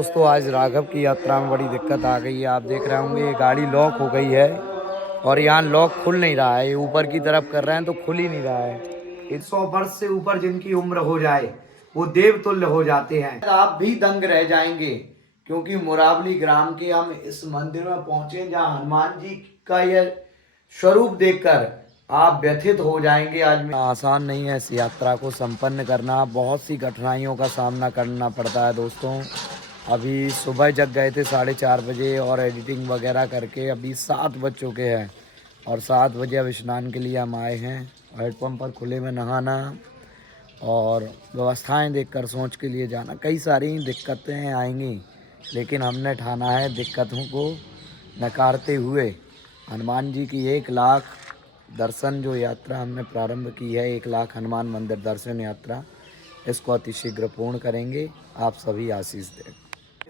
दोस्तों आज राघव की यात्रा में बड़ी दिक्कत आ गई है। आप देख रहे होंगे ये गाड़ी लॉक हो गई है और यहाँ लॉक खुल नहीं रहा है। ये ऊपर की तरफ कर रहे हैं तो खुल ही नहीं रहा है। 100 वर्ष से ऊपर जिनकी उम्र हो जाए वो देवतुल्य हो जाते हैं। आप भी दंग रह जाएंगे क्योंकि मुरावली ग्राम के हम इस मंदिर में पहुंचे जहाँ हनुमान जी का यह स्वरूप देखकर आप व्यथित हो जाएंगे। आज आसान नहीं है इस यात्रा को संपन्न करना, बहुत सी कठिनाइयों का सामना करना पड़ता है दोस्तों। अभी सुबह जग गए थे 4:30 बजे और एडिटिंग वगैरह करके अभी 7 बज चुके हैं और 7 बजे अब स्नान के लिए हम आए हैं। हेडपम्प पर खुले में नहाना और व्यवस्थाएं देखकर सोच के लिए जाना। कई सारी दिक्कतें आएंगी लेकिन हमने ठाना है दिक्कतों को नकारते हुए हनुमान जी की 1 लाख दर्शन जो यात्रा हमने प्रारंभ की है, 1 लाख हनुमान मंदिर दर्शन यात्रा, इसको अतिशीघ्र पूर्ण करेंगे। आप सभी आशीष दें।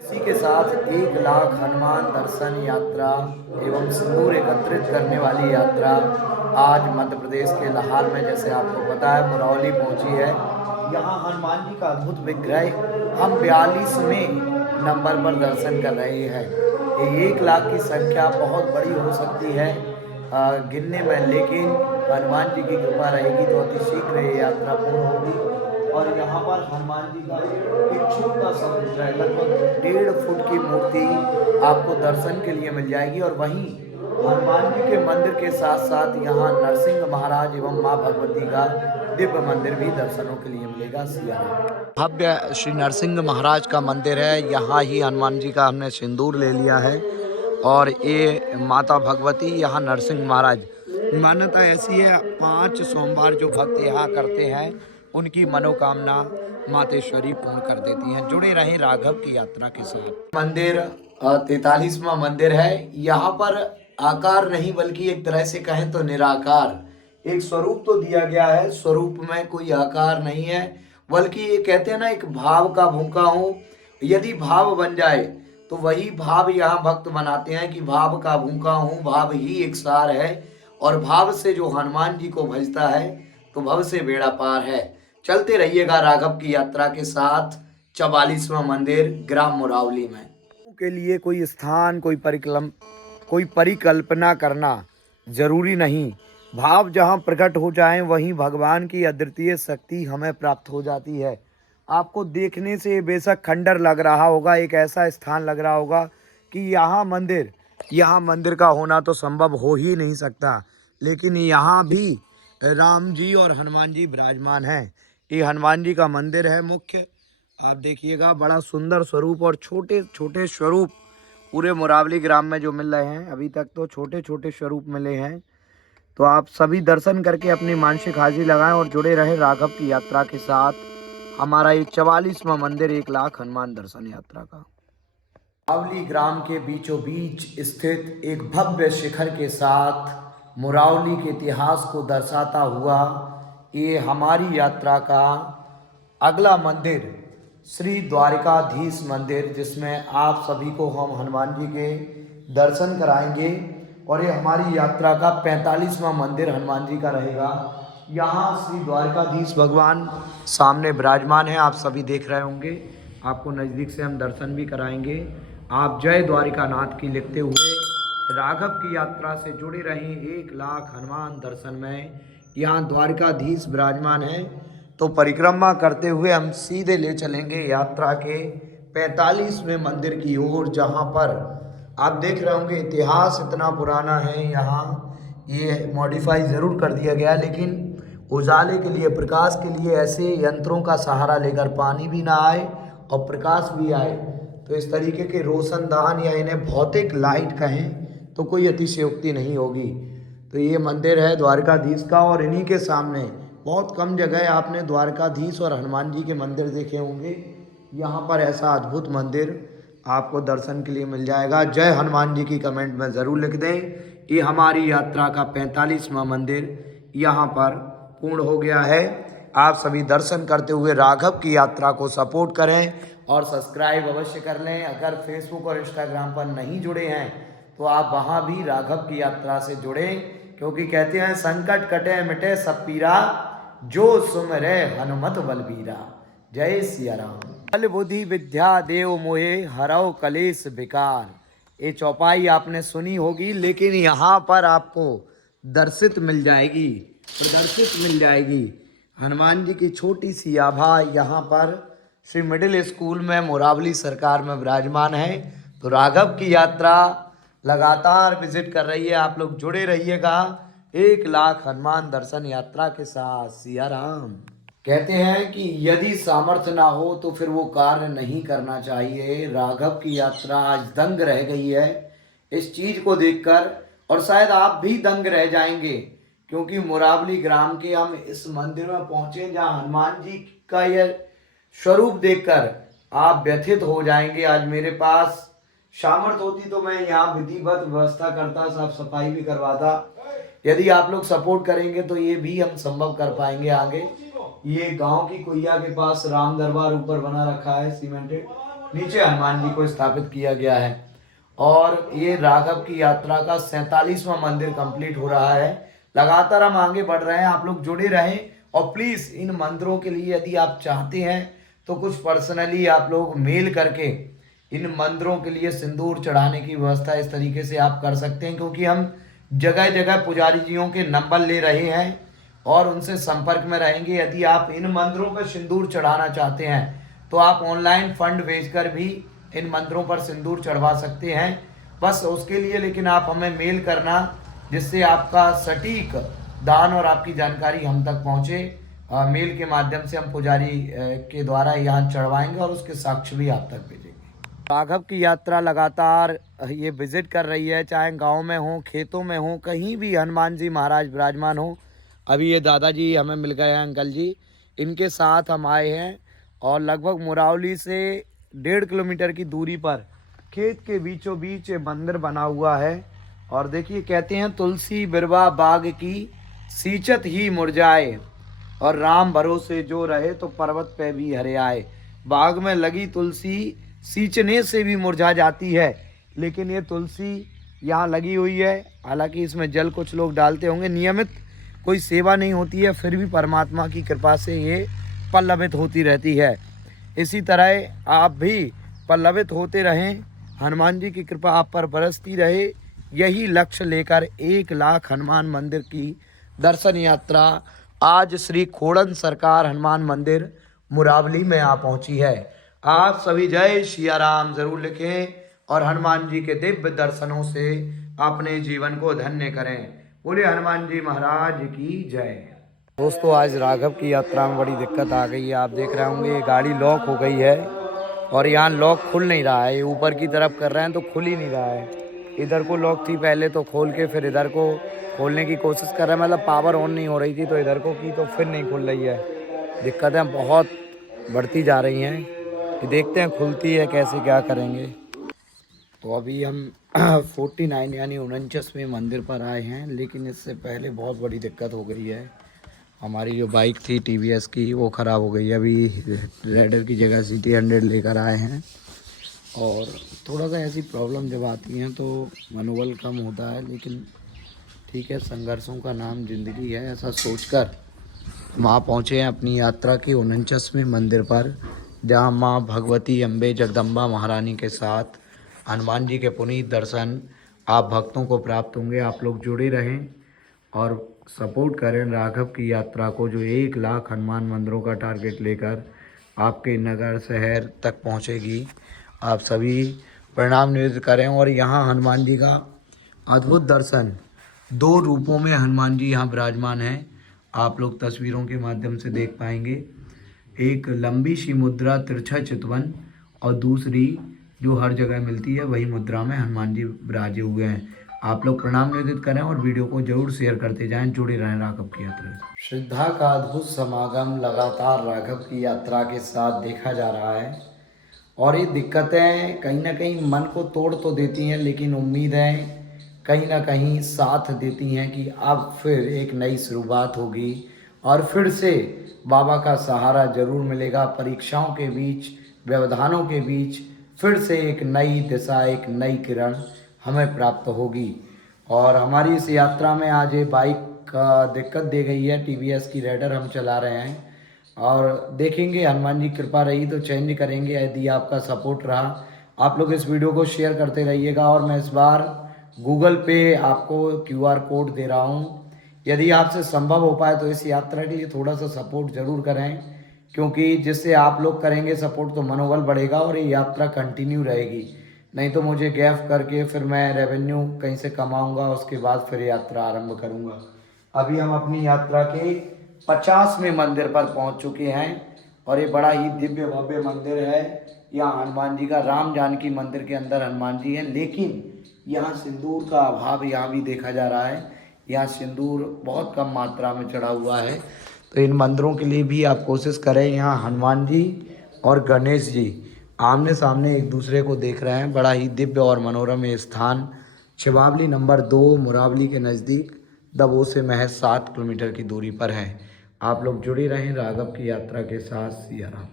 इसी के साथ 1 लाख हनुमान दर्शन यात्रा एवं सिंदूर एकत्रित करने वाली यात्रा आज मध्य प्रदेश के लाहौर में, जैसे आपको पता है, मुरौली पहुंची है। यहाँ हनुमान जी का अद्भुत विग्रह हम 42वें नंबर पर दर्शन कर रहे हैं। ये 1 लाख की संख्या बहुत बड़ी हो सकती है गिनने में, लेकिन हनुमान जी की कृपा रहेगी तो अतिशीघ्र ये यात्रा पूर्ण होगी। और यहाँ पर हनुमान जी का एक छोटा सा मुद्रा है, लगभग 1.5 फुट की मूर्ति आपको दर्शन के लिए मिल जाएगी। और वहीं हनुमान जी के मंदिर के साथ साथ यहाँ नरसिंह महाराज एवं माँ भगवती का दिव्य मंदिर भी दर्शनों के लिए मिलेगा। सिया भव्य श्री नरसिंह महाराज का मंदिर है। यहाँ ही हनुमान जी का हमने सिंदूर ले लिया है और ये माता भगवती, यहाँ नरसिंह महाराज। मान्यता ऐसी है 5 सोमवार जो भक्त यहाँ करते हैं उनकी मनोकामना मातेश्वरी पूर्ण कर देती हैं। जुड़े रहें राघव की यात्रा के साथ। मंदिर 43वां मंदिर है। यहाँ पर आकार नहीं बल्कि एक तरह से कहें तो निराकार एक स्वरूप तो दिया गया है। स्वरूप में कोई आकार नहीं है बल्कि ये कहते हैं ना, एक भाव का भूखा हूँ। यदि भाव बन जाए तो वही भाव यहाँ भक्त बनाते हैं कि भाव का भूखा हूँ, भाव ही एक सार है। और भाव से जो हनुमान जी को भजता है तो भव से बेड़ा पार है। चलते रहिएगा राघव की यात्रा के साथ। 44वां मंदिर ग्राम मुरावली में के लिए कोई स्थान, कोई परिकल्पना करना जरूरी नहीं। भाव जहाँ प्रकट हो जाए वहीं भगवान की अद्वितीय शक्ति हमें प्राप्त हो जाती है। आपको देखने से बेशक खंडर लग रहा होगा, एक ऐसा स्थान लग रहा होगा कि यहाँ मंदिर का होना तो संभव हो ही नहीं सकता, लेकिन यहाँ भी राम जी और हनुमान जी विराजमान हैं। ये हनुमान जी का मंदिर है मुख्य। आप देखिएगा बड़ा सुंदर स्वरूप और छोटे छोटे स्वरूप पूरे मुरावली ग्राम में जो मिल रहे हैं। अभी तक तो छोटे छोटे स्वरूप मिले हैं। तो आप सभी दर्शन करके अपनी मानसिक हाजिरी लगाएं और जुड़े रहें राघव की यात्रा के साथ। हमारा ये 44वां मंदिर 1 लाख हनुमान दर्शन यात्रा का मुरावली ग्राम के बीचों बीच स्थित एक भव्य शिखर के साथ मुरावली के इतिहास को दर्शाता हुआ ये हमारी यात्रा का अगला मंदिर श्री द्वारिकाधीश मंदिर, जिसमें आप सभी को हम हनुमान जी के दर्शन कराएंगे। और ये हमारी यात्रा का 45वां मंदिर हनुमान जी का रहेगा। यहाँ श्री द्वारिकाधीश भगवान सामने विराजमान है, आप सभी देख रहे होंगे। आपको नज़दीक से हम दर्शन भी कराएंगे। आप जय द्वारिकानाथ की लिखते हुए राघव की यात्रा से जुड़े रहें 1 लाख हनुमान दर्शन में। यहाँ द्वारिकाधीश विराजमान है तो परिक्रमा करते हुए हम सीधे ले चलेंगे यात्रा के 45वें मंदिर की ओर, जहाँ पर आप देख रहे होंगे इतिहास इतना पुराना है। यहाँ ये मॉडिफाई ज़रूर कर दिया गया, लेकिन उजाले के लिए, प्रकाश के लिए ऐसे यंत्रों का सहारा लेकर पानी भी ना आए और प्रकाश भी आए, तो इस तरीके के रोशनदान या इन्हें भौतिक लाइट कहें तो कोई अतिशयोक्ति नहीं होगी। तो ये मंदिर है द्वारकाधीश का और इन्हीं के सामने बहुत कम जगह आपने द्वारकाधीश और हनुमान जी के मंदिर देखे होंगे। यहाँ पर ऐसा अद्भुत मंदिर आपको दर्शन के लिए मिल जाएगा। जय हनुमान जी की कमेंट में ज़रूर लिख दें। ये हमारी यात्रा का 45वां मंदिर यहाँ पर पूर्ण हो गया है। आप सभी दर्शन करते हुए राघव की यात्रा को सपोर्ट करें और सब्सक्राइब अवश्य कर लें। अगर फेसबुक और इंस्टाग्राम पर नहीं जुड़े हैं तो आप वहाँ भी राघव की यात्रा से जुड़ें, क्योंकि कहते हैं संकट कटे मिटे सब पीरा, जो सुमिरै हनुमत बलबीरा। जय सिया राम। बल बुद्धि विद्या देव मोहे हरौ कलेश विकार। ये चौपाई आपने सुनी होगी, लेकिन यहाँ पर आपको दर्शित मिल जाएगी, प्रदर्शित मिल जाएगी हनुमान जी की छोटी सी आभा यहाँ पर श्री मिडिल स्कूल में मुरावली सरकार में विराजमान है। तो राघव की यात्रा लगातार विजिट कर रही है, आप लोग जुड़े रहिएगा 1 लाख हनुमान दर्शन यात्रा के साथ। सिया राम। कहते हैं कि यदि सामर्थ्य ना हो तो फिर वो कार्य नहीं करना चाहिए। राघव की यात्रा आज दंग रह गई है इस चीज को देखकर, और शायद आप भी दंग रह जाएंगे, क्योंकि मुरावली ग्राम के हम इस मंदिर में पहुंचे जहां हनुमान जी का यह स्वरूप देखकर आप व्यथित हो जाएंगे। आज मेरे पास सामर्थ्य होती तो मैं यहाँ विधिवत व्यवस्था करता, साफ सफाई भी करवाता। यदि आप लोग सपोर्ट करेंगे तो ये भी हम संभव कर पाएंगे आगे। ये गांव की कुइया के पास राम दरबार ऊपर बना रखा है सीमेंटेड, नीचे हनुमान जी को स्थापित किया गया है। और ये राघव की यात्रा का 47वां मंदिर कंप्लीट हो रहा है। लगातार हम आगे बढ़ रहे हैं, आप लोग जुड़े रहें। और प्लीज इन मंदिरों के लिए यदि आप चाहते हैं तो कुछ पर्सनली आप लोग मेल करके इन मंदिरों के लिए सिंदूर चढ़ाने की व्यवस्था इस तरीके से आप कर सकते हैं, क्योंकि हम जगह जगह पुजारी जियों के नंबर ले रहे हैं और उनसे संपर्क में रहेंगे। यदि आप इन मंदिरों पर सिंदूर चढ़ाना चाहते हैं तो आप ऑनलाइन फंड भेजकर भी इन मंदिरों पर सिंदूर चढ़वा सकते हैं। बस उसके लिए लेकिन आप हमें मेल करना, जिससे आपका सटीक दान और आपकी जानकारी हम तक पहुंचे। मेल के माध्यम से हम पुजारी के द्वारा यहाँ चढ़वाएंगे और उसके साक्ष्य भी आप तक भेजेंगे। राघव की यात्रा लगातार ये विजिट कर रही है, चाहे गांव में हो, खेतों में हो, कहीं भी हनुमान जी महाराज विराजमान हो। अभी ये दादाजी हमें मिल गए हैं, अंकल जी, इनके साथ हम आए हैं। और लगभग मुरावली से 1.5 किलोमीटर की दूरी पर खेत के बीचों बीच मंदिर बना हुआ है। और देखिए, कहते हैं तुलसी बिरवा बाग की सींचत ही मुरझाए, और राम भरोसे जो रहे तो पर्वत पे भी हरे आए। बाग में लगी तुलसी सींचने से भी मुरझा जाती है, लेकिन ये तुलसी यहाँ लगी हुई है। हालांकि इसमें जल कुछ लोग डालते होंगे, नियमित कोई सेवा नहीं होती है, फिर भी परमात्मा की कृपा से ये पल्लवित होती रहती है। इसी तरह आप भी पल्लवित होते रहें, हनुमान जी की कृपा आप पर बरसती रहे। यही लक्ष्य लेकर 1 लाख हनुमान मंदिर की दर्शन यात्रा आज श्री खोड़न सरकार हनुमान मंदिर मुरावली में आ पहुंची है। आप सभी जय सिया राम जरूर लिखें और हनुमान जी के दिव्य दर्शनों से अपने जीवन को धन्य करें। बोले हनुमान जी महाराज की जय। दोस्तों, आज राघव की यात्रा में बड़ी दिक्कत आ गई है। आप देख रहे होंगे ये गाड़ी लॉक हो गई है और यहाँ लॉक खुल नहीं रहा है। ऊपर की तरफ कर रहे हैं तो खुल ही नहीं रहा है। इधर को लॉक थी पहले, तो खोल के फिर इधर को खोलने की कोशिश कर रहे हैं, मतलब पावर ऑन नहीं हो रही थी, तो इधर को की तो फिर नहीं खुल रही है। दिक्कतें बहुत बढ़ती जा रही हैं। देखते हैं खुलती है कैसे, क्या करेंगे। तो अभी हम 49 यानी 49वें मंदिर पर आए हैं, लेकिन इससे पहले बहुत बड़ी दिक्कत हो गई है। हमारी जो बाइक थी TVS की वो ख़राब हो गई है। अभी रेडर की जगह CT 100 लेकर आए हैं, और थोड़ा सा ऐसी प्रॉब्लम जब आती हैं तो मनोबल कम होता है, लेकिन ठीक है, संघर्षों का नाम ज़िंदगी है, ऐसा सोचकर वहाँ पहुँचे हैं अपनी यात्रा के 49वें मंदिर पर, जहाँ माँ भगवती अम्बे जगदम्बा महारानी के साथ हनुमान जी के पुनीत दर्शन आप भक्तों को प्राप्त होंगे। आप लोग जुड़े रहें और सपोर्ट करें राघव की यात्रा को, जो 1 लाख हनुमान मंदिरों का टारगेट लेकर आपके नगर शहर तक पहुंचेगी। आप सभी प्रणाम निवेदित करें। और यहाँ हनुमान जी का अद्भुत दर्शन, 2 रूपों में हनुमान जी यहाँ विराजमान हैं, आप लोग तस्वीरों के माध्यम से देख पाएंगे। एक लंबी सी मुद्रा तिरछा चितवन, और दूसरी जो हर जगह मिलती है वही मुद्रा में हनुमान जी विराजे हुए हैं। आप लोग प्रणाम निवेदित करें और वीडियो को जरूर शेयर करते जाएं, जुड़े रहें राघव की यात्रा से। श्रद्धा का अद्भुत समागम लगातार राघव की यात्रा के साथ देखा जा रहा है, और ये दिक्कतें कहीं ना कहीं मन को तोड़ तो देती हैं, लेकिन उम्मीदें कहीं ना कहीं साथ देती हैं कि अब फिर एक नई शुरुआत होगी और फिर से बाबा का सहारा जरूर मिलेगा। परीक्षाओं के बीच, व्यवधानों के बीच फिर से एक नई दिशा, एक नई किरण हमें प्राप्त होगी। और हमारी इस यात्रा में आज ये बाइक का दिक्कत दे गई है, TVS की रेडर हम चला रहे हैं, और देखेंगे, हनुमान जी कृपा रही तो चेंज करेंगे। यदि आपका सपोर्ट रहा, आप लोग इस वीडियो को शेयर करते रहिएगा। और मैं इस बार गूगल पे आपको QR कोड दे रहा हूँ। यदि आपसे संभव हो पाए तो इस यात्रा के लिए थोड़ा सा सपोर्ट ज़रूर करें, क्योंकि जिससे आप लोग करेंगे सपोर्ट तो मनोबल बढ़ेगा और ये यात्रा कंटिन्यू रहेगी। नहीं तो मुझे गैप करके फिर मैं रेवेन्यू कहीं से कमाऊंगा, उसके बाद फिर यात्रा आरंभ करूंगा। अभी हम अपनी यात्रा के 50वें मंदिर पर पहुंच चुके हैं और ये बड़ा ही दिव्य भव्य मंदिर है। यहाँ हनुमान जी का, राम जानकी मंदिर के अंदर हनुमान जी हैं, लेकिन यहाँ सिंदूर का अभाव यहाँ भी देखा जा रहा है। यहाँ सिंदूर बहुत कम मात्रा में चढ़ा हुआ है। तो इन मंदिरों के लिए भी आप कोशिश करें। यहाँ हनुमान जी और गणेश जी आमने सामने एक दूसरे को देख रहे हैं। बड़ा ही दिव्य और मनोरम ये स्थान शिवावली नंबर 2 मुरावली के नज़दीक दबो से महज 7 किलोमीटर की दूरी पर है। आप लोग जुड़े रहें राघव की यात्रा के साथ। सिया राम।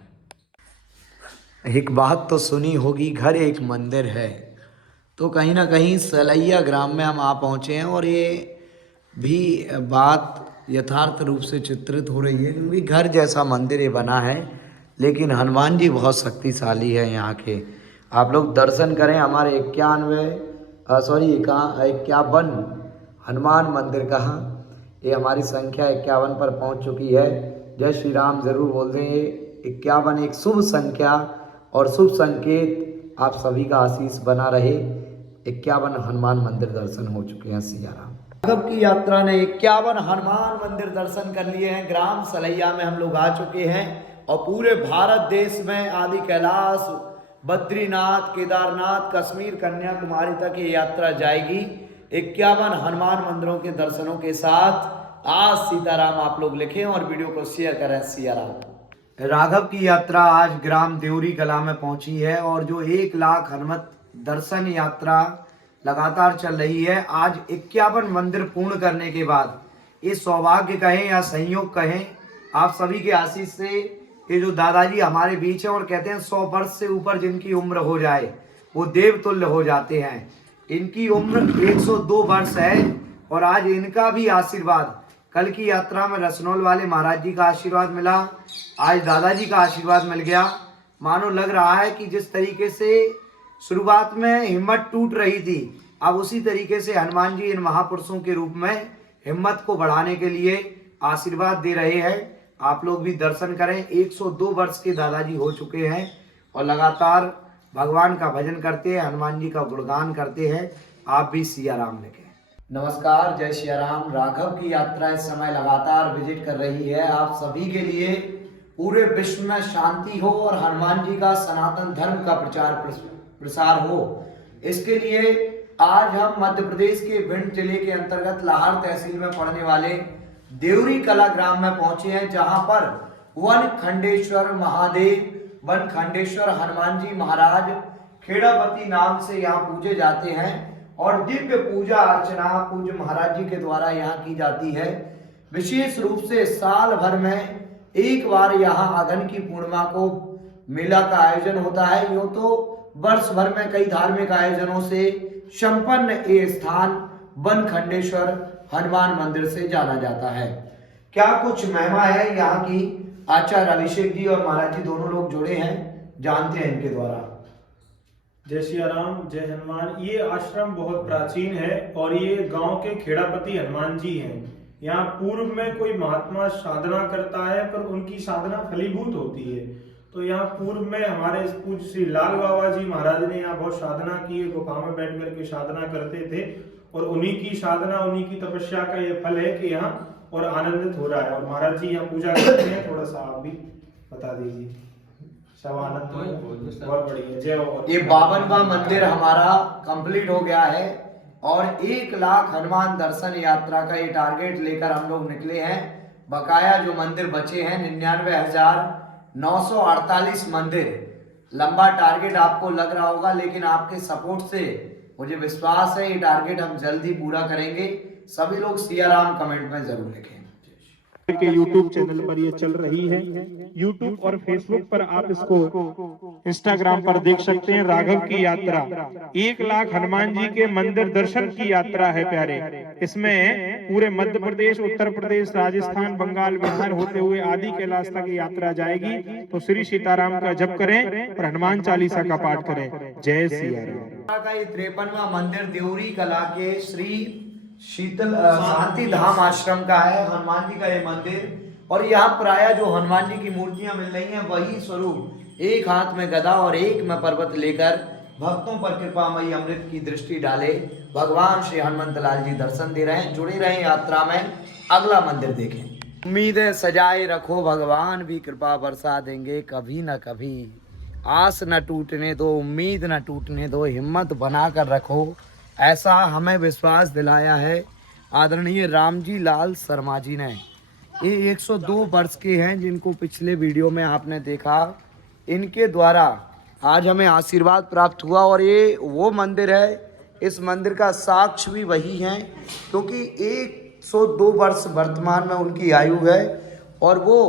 एक बात तो सुनी होगी, घर एक मंदिर है। तो कहीं ना कहीं सलैया ग्राम में हम आ पहुँचे हैं और ये भी बात यथार्थ रूप से चित्रित हो रही है, क्योंकि घर जैसा मंदिर ये बना है। लेकिन हनुमान जी बहुत शक्तिशाली है यहाँ के। आप लोग दर्शन करें। हमारे 51 हनुमान मंदिर कहाँ, ये हमारी संख्या 51 पर पहुँच चुकी है। जय श्री राम ज़रूर बोल दें। ये 51 एक शुभ संख्या और शुभ संकेत आप सभी का आशीष बना रहे। 51 हनुमान मंदिर दर्शन हो चुके हैं। सिया राम। राघव की यात्रा ने 51 हनुमान मंदिर दर्शन कर लिए हैं। ग्राम सलैया में हम लोग आ चुके हैं और पूरे भारत देश में आदि कैलाश, बद्रीनाथ, केदारनाथ, कश्मीर, कन्याकुमारी तक ये यात्रा जाएगी 51 हनुमान मंदिरों के दर्शनों के साथ। आज सीताराम आप लोग लिखें और वीडियो को शेयर करें। सिया राम। राघव की यात्रा आज ग्राम देवरी कला में पहुंची है और जो 1 लाख हनुमत दर्शन यात्रा लगातार चल रही है, आज 51 मंदिर पूर्ण करने के बाद ये सौभाग्य कहें या संयोग कहें, आप सभी के आशीष से ये जो दादाजी हमारे बीच हैं और कहते हैं 100 वर्ष से ऊपर जिनकी उम्र हो जाए वो देवतुल्य हो जाते हैं। इनकी उम्र 102 वर्ष है और आज इनका भी आशीर्वाद, कल की यात्रा में रसनौल वाले महाराज जी का आशीर्वाद मिला, आज दादाजी का आशीर्वाद मिल गया। मानो लग रहा है कि जिस तरीके से शुरुआत में हिम्मत टूट रही थी, अब उसी तरीके से हनुमान जी इन महापुरुषों के रूप में हिम्मत को बढ़ाने के लिए आशीर्वाद दे रहे हैं। आप लोग भी दर्शन करें। 102 वर्ष के दादाजी हो चुके हैं और लगातार भगवान का भजन करते हैं, हनुमान जी का गुणगान करते हैं। आप भी सिया राम लिखें। नमस्कार, जय सिया राम। राघव की यात्रा इस समय लगातार विजिट कर रही है। आप सभी के लिए पूरे विश्व में शांति हो और हनुमान जी का सनातन धर्म का प्रचार प्रसार हो, इसके लिए आज हम मध्य प्रदेश के भिंड जिले के अंतर्गत लाहौर तहसील में पड़ने वाले देवरी कला ग्राम में पहुंचे हैं, जहां पर वन खंडेश्वर महादेव, वन खंडेश्वर हनुमान जी महाराज खेड़ापति नाम से यहाँ पूजे जाते हैं और दिव्य पूजा अर्चना पूज्य महाराज जी के द्वारा यहाँ की जाती है। विशेष रूप से साल भर में एक बार यहाँ अगन की पूर्णिमा को मेला का आयोजन होता है। यूं तो वर्ष भर में कई धार्मिक आयोजनों से संपन्न ये स्थान वन खंडेश्वर हनुमान मंदिर से जाना जाता है। क्या कुछ महिमा है यहाँ की, आचार्य अभिषेक जी और महाराज जी दोनों लोग जुड़े हैं, जानते हैं इनके द्वारा। जय सिया राम, जय हनुमान। ये आश्रम बहुत प्राचीन है और ये गांव के खेड़ापति हनुमान जी हैं। यहाँ पूर्व में कोई महात्मा साधना करता है पर उनकी साधना फलीभूत होती है। तो यहाँ पूर्व में हमारे पूज्य श्री लाल बाबा जी महाराज ने यहाँ बहुत साधना की है, गुफा में बैठ करके साधना करते थे और उन्हीं की साधना, उन्हीं की तपस्या का ये फल है कि यहाँ और आनंदित हो रहा है। और महाराज जी यहाँ पूजा करते हैं, थोड़ा सा आप भी बता दीजिए। सब आनंद बहुत बढ़िया। जय। ये 52वां मंदिर हमारा कंप्लीट हो गया है और 1 लाख हनुमान दर्शन यात्रा का ये टारगेट लेकर हम लोग निकले हैं। बकाया जो मंदिर बचे हैं 99,948 मंदिर। लंबा टारगेट आपको लग रहा होगा, लेकिन आपके सपोर्ट से मुझे विश्वास है ये टारगेट हम जल्दी पूरा करेंगे। सभी लोग सिया राम कमेंट में जरूर लिखें। के YouTube चैनल पर ये चल रही है। YouTube और Facebook पर आप इसको इंस्टाग्राम पर देख सकते हैं। राघव की यात्रा 1 लाख हनुमान जी के मंदिर दर्शन की यात्रा है प्यारे। इसमें पूरे मध्य प्रदेश, उत्तर प्रदेश, राजस्थान, बंगाल, बिहार होते हुए आदि कैलाश तक यात्रा जाएगी। तो श्री सीताराम का जप करें और हनुमान चालीसा का पाठ करें। जय सिया राम। का ये 53वां मंदिर देवरी कला के श्री शीतल शांति धाम आश्रम का है। हनुमान जी का ये मंदिर, और यहाँ प्राय जो हनुमान जी की मूर्तियां मिल रही हैं वही स्वरूप, एक हाथ में गदा और एक में पर्वत लेकर भक्तों पर कृपामयी अमृत की दृष्टि डाले भगवान श्री हनुमंत लाल जी दर्शन दे रहे हैं। जुड़े रहें यात्रा में, अगला मंदिर देखें। उम्मीदें सजाए रखो, भगवान भी कृपा बरसा देंगे कभी न कभी। आस न टूटने दो, उम्मीद न टूटने दो, हिम्मत बना कर रखो, ऐसा हमें विश्वास दिलाया है आदरणीय रामजी लाल शर्मा जी ने। ये 102 वर्ष के हैं, जिनको पिछले वीडियो में आपने देखा। इनके द्वारा आज हमें आशीर्वाद प्राप्त हुआ, और ये वो मंदिर है, इस मंदिर का साक्ष्य भी वही है, क्योंकि 102 वर्ष वर्तमान में उनकी आयु है, और वो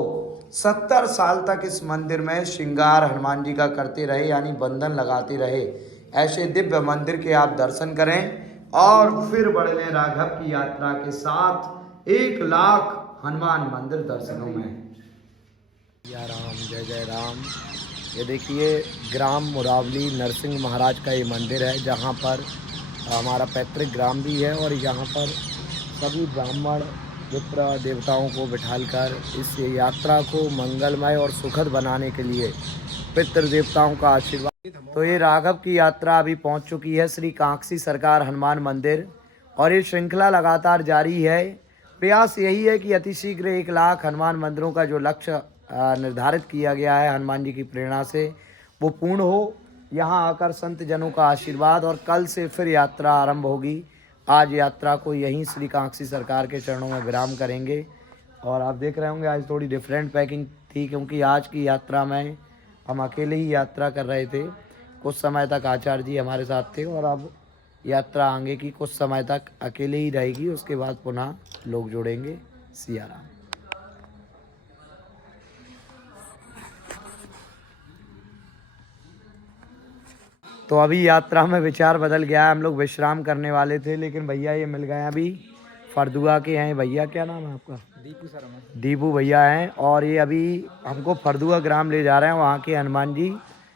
70 साल तक इस मंदिर में श्रृंगार हनुमान जी का करते रहे, यानी बंधन लगाते रहे। ऐसे दिव्य मंदिर के आप दर्शन करें और फिर बढ़ लें राघव की यात्रा के साथ 1 लाख हनुमान मंदिर दर्शनों में। या राम, जय जय राम। ये देखिए ग्राम मुरावली नरसिंह महाराज का ये मंदिर है, जहाँ पर हमारा पैतृक ग्राम भी है, और यहाँ पर सभी ब्राह्मण विप्र देवताओं को बिठालकर इस यात्रा को मंगलमय और सुखद बनाने के लिए पितृ देवताओं का आशीर्वाद। तो ये राघव की यात्रा अभी पहुंच चुकी है श्री कांक्षी सरकार हनुमान मंदिर, और ये श्रृंखला लगातार जारी है। प्रयास यही है कि अतिशीघ्र 1 लाख हनुमान मंदिरों का जो लक्ष्य निर्धारित किया गया है हनुमान जी की प्रेरणा से, वो पूर्ण हो। यहाँ आकर संत जनों का आशीर्वाद, और कल से फिर यात्रा आरंभ होगी। आज यात्रा को यहीं श्री कांक्षी सरकार के चरणों में विराम करेंगे। और आप देख रहे होंगे आज थोड़ी डिफरेंट पैकिंग थी, क्योंकि आज की यात्रा में हम अकेले ही यात्रा कर रहे थे। कुछ समय तक आचार्य जी हमारे साथ थे, और अब यात्रा आगे की कुछ समय तक अकेले ही रहेगी, उसके बाद पुनः लोग जुड़ेंगे। सिया राम। तो अभी यात्रा में विचार बदल गया है। हम लोग विश्राम करने वाले थे, लेकिन भैया ये मिल गए अभी फरदुआ के हैं। भैया क्या नाम है आपका? दीपू शर्मा। दीपू भैया हैं, और ये अभी हमको फरदुआ ग्राम ले जा रहे हैं। वहाँ के हनुमान जी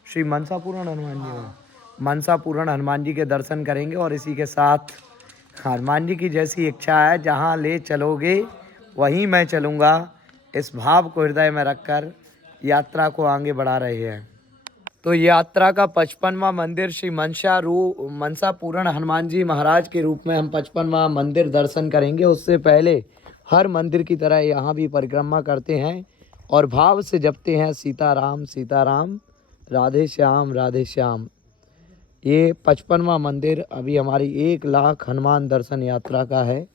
श्री मनसापूरण हनुमान जी, मनसापूरण हनुमान जी के दर्शन करेंगे। और इसी के साथ हनुमान जी की जैसी इच्छा है, जहाँ ले चलोगे वहीं मैं चलूँगा, इस भाव को हृदय में रखकर यात्रा को आगे बढ़ा रहे हैं। तो यात्रा का 55वां मंदिर श्री मनसापूरण हनुमान जी महाराज के रूप में हम 55वां मंदिर दर्शन करेंगे। उससे पहले हर मंदिर की तरह यहाँ भी परिक्रमा करते हैं और भाव से जपते हैं सीताराम सीताराम, राधे श्याम राधे श्याम। ये 55वां मंदिर अभी हमारी 1 लाख हनुमान दर्शन यात्रा का है।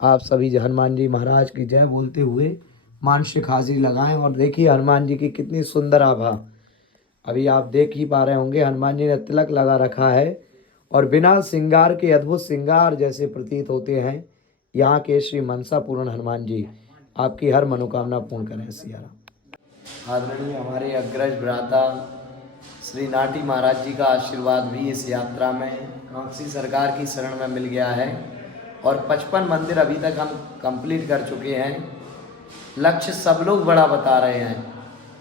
आप सभी हनुमान जी महाराज की जय बोलते हुए मानसिक हाजिरी लगाएं, और देखिए हनुमान जी की कितनी सुंदर आभा अभी आप देख ही पा रहे होंगे। हनुमान जी ने तिलक लगा रखा है, और बिना श्रृंगार के अद्भुत श्रृंगार जैसे प्रतीत होते हैं यहाँ के श्री मनसापूरण हनुमान जी। आपकी हर मनोकामना पूर्ण करें। सिया राम। आदरणीय हमारे अग्रज भ्राता श्री नाटी महाराज जी का आशीर्वाद भी इस यात्रा में कांक्षी सरकार की शरण में मिल गया है, और 55 मंदिर अभी तक हम कंप्लीट कर चुके हैं। लक्ष्य सब लोग बड़ा बता रहे हैं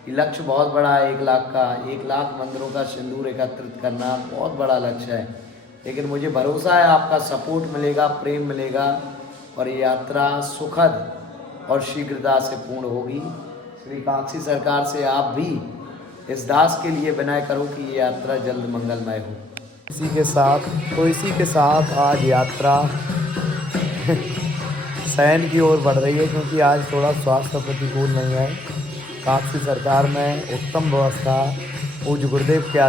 कि लक्ष्य बहुत बड़ा है, 1 लाख का, 1 लाख मंदिरों का सिंदूर एकत्रित करना बहुत बड़ा लक्ष्य है। लेकिन मुझे भरोसा है आपका सपोर्ट मिलेगा, प्रेम मिलेगा, और ये यात्रा सुखद और शीघ्रता से पूर्ण होगी। श्री कांक्षी सरकार से आप भी इस दास के लिए विनय करो कि ये यात्रा जल्द मंगलमय हो। इसी के साथ आज यात्रा शयन की ओर बढ़ रही है, क्योंकि आज थोड़ा स्वास्थ्य प्रतिकूल नहीं है। कांक्षी सरकार में उत्तम व्यवस्था पूज्य गुरुदेव के